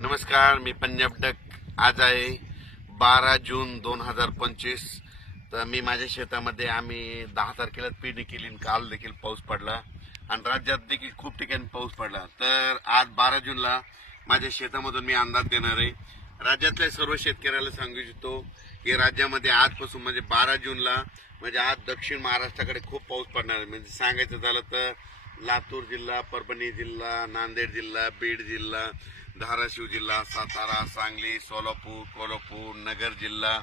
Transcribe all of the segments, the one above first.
नमस्कार मी पंजाब डक. आज आहे बारा जून दोन हजार पंचवीस. तर मी माझ्या शेतामध्ये आम्ही दहा तारखेला पेरणी केली आणि काल देखील पाऊस पडला. आणि राज्यात देखील खूप ठिकाणी पाऊस पडला. तर आज बारा जूनला माझ्या शेतामधून मी अंदाज देणार आहे. राज्यातल्या सर्व शेतकऱ्याला सांगू इच्छितो की राज्यामध्ये आजपासून म्हणजे बारा जूनला म्हणजे आज दक्षिण महाराष्ट्राकडे खूप पाऊस पडणार आहे. म्हणजे सांगायचं झालं तर लातूर जिल्हा परभणी जिल्हा नांदेड जिल्हा बीड जिल्हा धाराशिव जिल्हा सातारा सांगली सोलापूर कोल्हापूर नगर जिल्हा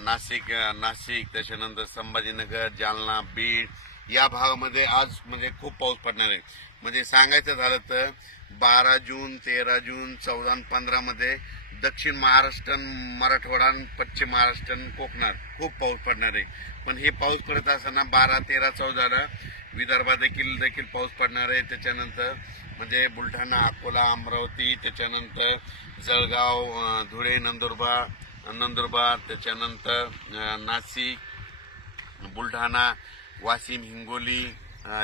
नाशिक नाशिक त्याच्यानंतर संभाजीनगर जालना बीड या भागामध्ये आज म्हणजे खूप पाऊस पडणार आहे. म्हणजे सांगायचं झालं तर बारा जून तेरा जून चौदा पंधरामध्ये दक्षिण महाराष्ट्र मराठवाडा पश्चिम महाराष्ट्र कोकणात खूप पाऊस पडणार आहे. पण हे पाऊस पडत असताना बारा तेरा चौदाला विदर्भात देखील देखील पाऊस पडणार आहे. त्याच्यानंतर म्हणजे बुलढाणा अकोला अमरावती त्याच्यानंतर जळगाव धुळे नंदुरबार नंदुरबार त्याच्यानंतर नाशिक बुलढाणा वाशिम हिंगोली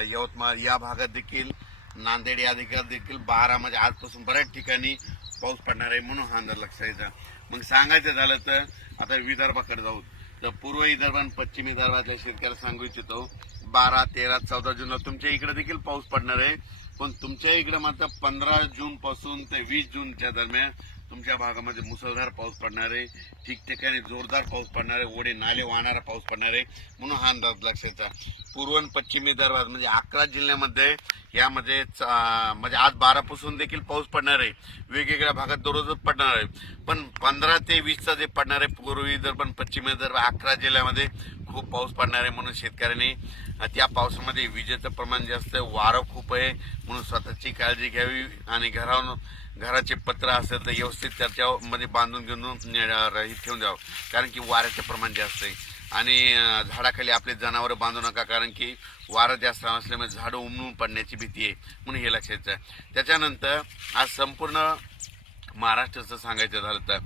यवतमाळ या भागात देखील नांदेड या ठिकाणी देखील बारा म्हणजे आजपासून बऱ्याच ठिकाणी पाऊस पडणार आहे म्हणून हा अंदाज लक्षायचा मग सांगायचं झालं तर आता विदर्भाकडे जाऊ. तर पूर्व विदर्भ आणि पश्चिम विदर्भातल्या शेतकऱ्याला सांगू इच्छितो बारा तेरा चौदा जूनला तुमच्या इकडे देखील पाऊस पडणार आहे. पण तुमच्या इकडे मात्र पंधरा जून पासून ते वीस जूनच्या दरम्यान तुमच्या भागामध्ये मुसळधार पाऊस पडणार आहे ठिकठिकाणी जोरदार पाऊस पडणार आहे ओढे नाले वाहणारा पाऊस पडणार आहे म्हणून हा अंदाज लक्षायचा पूर्व आणि पश्चिम विदर्भात म्हणजे अकरा जिल्ह्यामध्ये यामध्ये म्हणजे आज बारापासून देखील पाऊस पडणार आहे वेगवेगळ्या भागात दररोजच पडणार. आहे पण पंधरा ते वीसचा जे पडणार आहे पूर्व विदर्भ आणि पश्चिम विदर्भ अकरा जिल्ह्यामध्ये खूप पाऊस पडणार आहे म्हणून शेतकऱ्यांनी त्या पावसामध्ये विजेचं प्रमाण जास्त आहे वारं खूप आहे म्हणून स्वतःची काळजी घ्यावी आणि घराहून घराचे पत्र असेल तर व्यवस्थित त्याच्यामध्ये बांधून घेऊन रहित ठेवून द्यावं. कारण की वाऱ्याचं प्रमाण जास्त आहे. आणि झाडाखाली आपले जनावरं बांधू नका कारण की वारं जास्त असल्यामुळे झाडं उमलून पडण्याची भीती आहे म्हणून हे लक्षात त्याच्यानंतर आज संपूर्ण महाराष्ट्राचं सांगायचं झालं तर